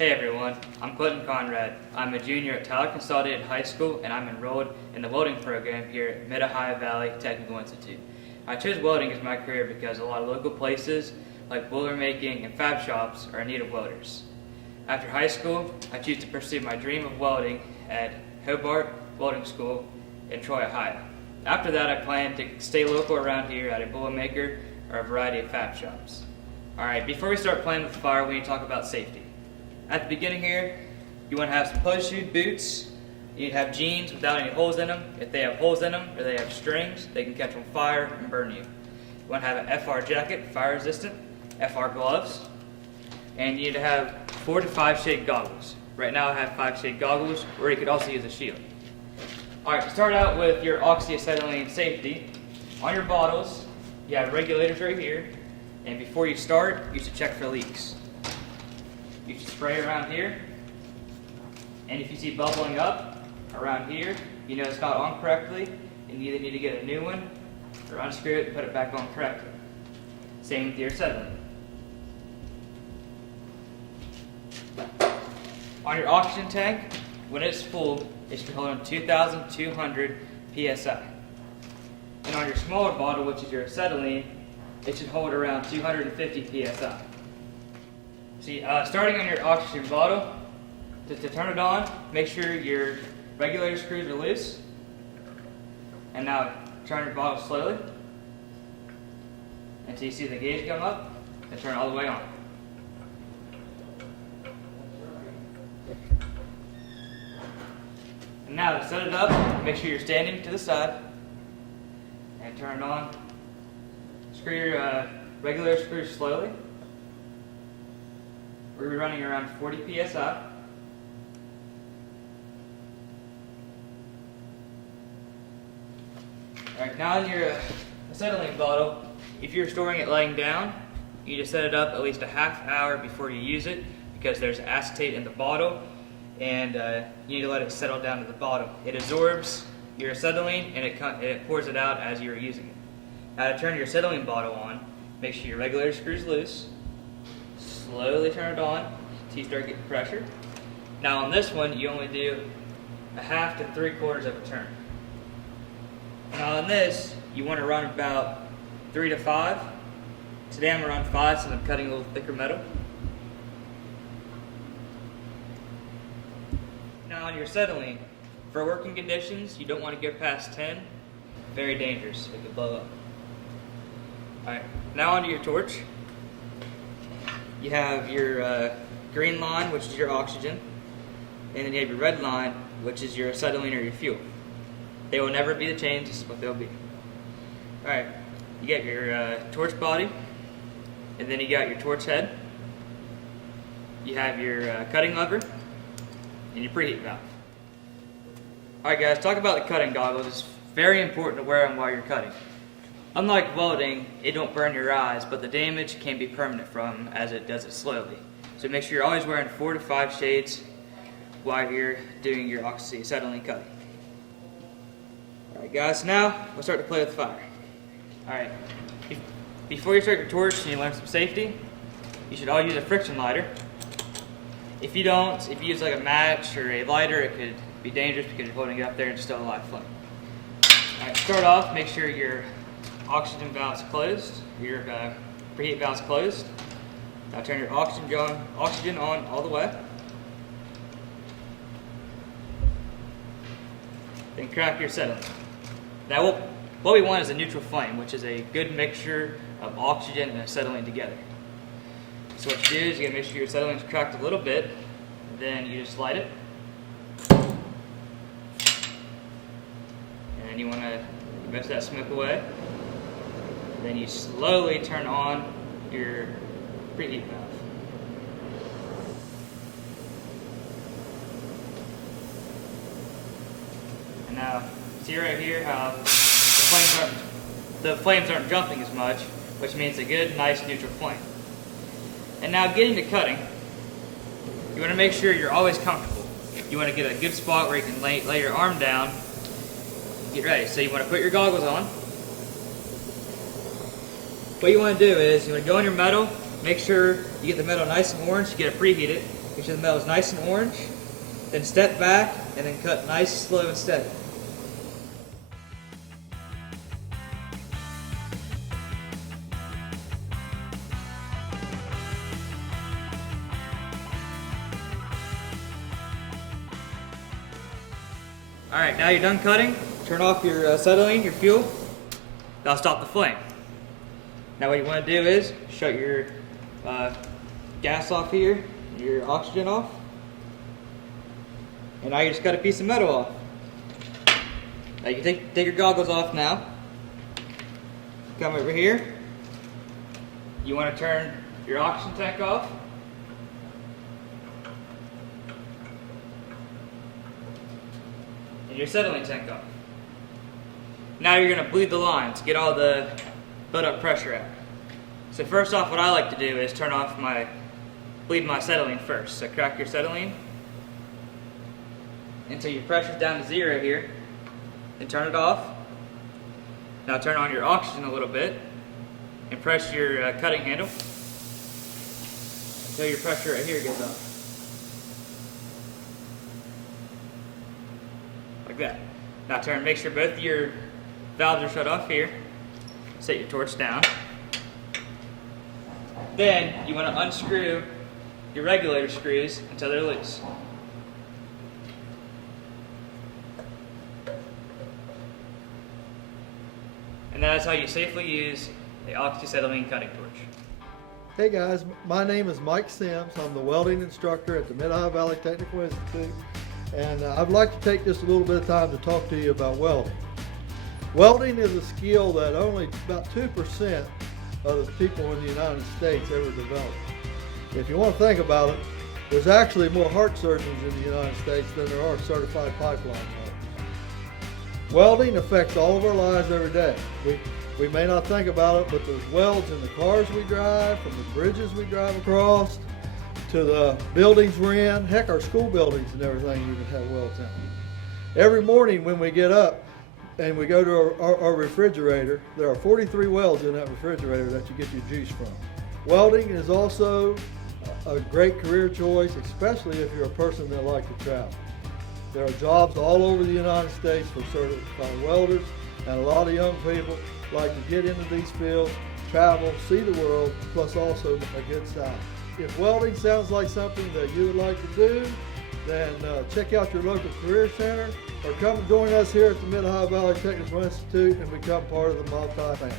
Hey everyone, I'm Clinton Conrad. I'm a junior at Tyler Consolidated High School and I'm enrolled in the welding program here at Mid-Ohio Valley Technical Institute. I chose welding as my career because a lot of local places like boiler making and fab shops are in need of welders. After high school, I choose to pursue my dream of welding at Hobart Welding School in Troy, Ohio. After that, I plan to stay local around here at a boiler maker or a variety of fab shops. Alright, before we start playing with fire, we need to talk about safety. At the beginning here, you want to have some closed-shoe boots. You need to have jeans without any holes in them. If they have holes in them or they have strings, they can catch on fire and burn you. You want to have an FR jacket, fire resistant, FR gloves, and you need to have 4 to 5 shade goggles. Right now I have 5 shade goggles, or you could also use a shield. Alright, to start out with your oxyacetylene safety, on your bottles, you have regulators right here, and before you start, you should check for leaks. You should spray around here, and if you see bubbling up around here, you know it's not on correctly, and you either need to get a new one or unscrew it and put it back on correctly. Same with your acetylene. On your oxygen tank, when it's full, it should hold on 2,200 psi. And on your smaller bottle, which is your acetylene, it should hold around 250 psi. See, starting on your oxygen bottle, to turn it on, make sure your regulator screws are loose. And now turn your bottle slowly until you see the gauge come up, and turn it all the way on. And now to set it up, make sure you're standing to the side and turn it on. Screw your regulator screws slowly. We're running around 40 psi. Alright, now in your acetylene bottle, if you're storing it laying down, you just set it up at least a half hour before you use it because there's acetate in the bottle and you need to let it settle down to the bottom. It absorbs your acetylene and it pours it out as you're using it. Now to turn your acetylene bottle on, make sure your regulator screws loose. Slowly turn it on until you start getting pressure. Now on this one, you only do a half to 3/4 of a turn. Now on this, you want to run about 3 to 5. Today I'm going to run 5 since I'm cutting a little thicker metal. Now on your acetylene, for working conditions, you don't want to go past 10. Very dangerous, it could blow up. Alright, now onto your torch. You have your green line, which is your oxygen, and then you have your red line, which is your acetylene or your fuel. They will never be the chains, this is what they'll be. Alright, you got your torch body, and then you got your torch head. You have your cutting lever, and your preheat valve. Alright guys, talk about the cutting goggles. It's very important to wear them while you're cutting. Unlike welding, it don't burn your eyes, but the damage can be permanent from as it does it slowly. So make sure you're always wearing 4 to 5 shades while you're doing your oxyacetylene cutting. Alright guys, now we'll start to play with fire. Alright, before you start your torch and you learn some safety, you should all use a friction lighter. If you don't, if you use like a match or a lighter, it could be dangerous because you're holding it up there and still a live flame. Alright, start off, make sure your oxygen valve's closed, your preheat valve's closed. Now turn your oxygen on all the way. Then crack your acetylene. Now what we want is a neutral flame, which is a good mixture of oxygen and acetylene together. So what you do is you gotta make sure your acetylene's cracked a little bit, then you just light it. And you wanna mix that smoke away. Then you slowly turn on your preheat valve. And now, see right here how the flames aren't jumping as much, which means a good, nice, neutral flame. And now getting to cutting, you want to make sure you're always comfortable. You want to get a good spot where you can lay your arm down, get ready. So you want to put your goggles on. What you want to do is you want to go on your metal, make sure you get the metal nice and orange, you get it preheated, Make sure the metal is nice and orange. Then step back and then cut nice, slow, and steady. Alright, now you're done cutting. Turn off your acetylene, your fuel. That'll stop the flame. Now what you want to do is shut your gas off here, your oxygen off. And now you just got a piece of metal off. Now you can take your goggles off now. Come over here. You want to turn your oxygen tank off. And your acetylene tank off. Now you're going to bleed the lines, get all the built up pressure out. So first off, what I like to do is bleed my acetylene first. So crack your acetylene until your pressure's down to 0 here, and turn it off. Now turn on your oxygen a little bit and press your cutting handle until your pressure right here goes up. Like that. Now make sure both your valves are shut off here. Set your torch down. Then you want to unscrew your regulator screws until they're loose. And that's how you safely use the oxyacetylene cutting torch. Hey guys, my name is Mike Sims. I'm the welding instructor at the Mid-Ohio Valley Technical Institute, and I'd like to take just a little bit of time to talk to you about welding. Welding is a skill that only about 2% of the people in the United States ever develop. If you want to think about it, there's actually more heart surgeons in the United States than there are certified pipeline welders. Welding affects all of our lives every day. We may not think about it, but there's welds in the cars we drive, from the bridges we drive across, to the buildings we're in. Heck, our school buildings and everything even have welds in them. Every morning when we get up and we go to our refrigerator, there are 43 welds in that refrigerator that you get your juice from. Welding is also a great career choice, especially if you're a person that likes to travel. There are jobs all over the United States for certified welders, and a lot of young people like to get into these fields, travel, see the world, plus also a good salary. If welding sounds like something that you would like to do, then check out your local career center, or come and join us here at the Mid-Ohio Valley Technical Institute and become part of the MOVTI family.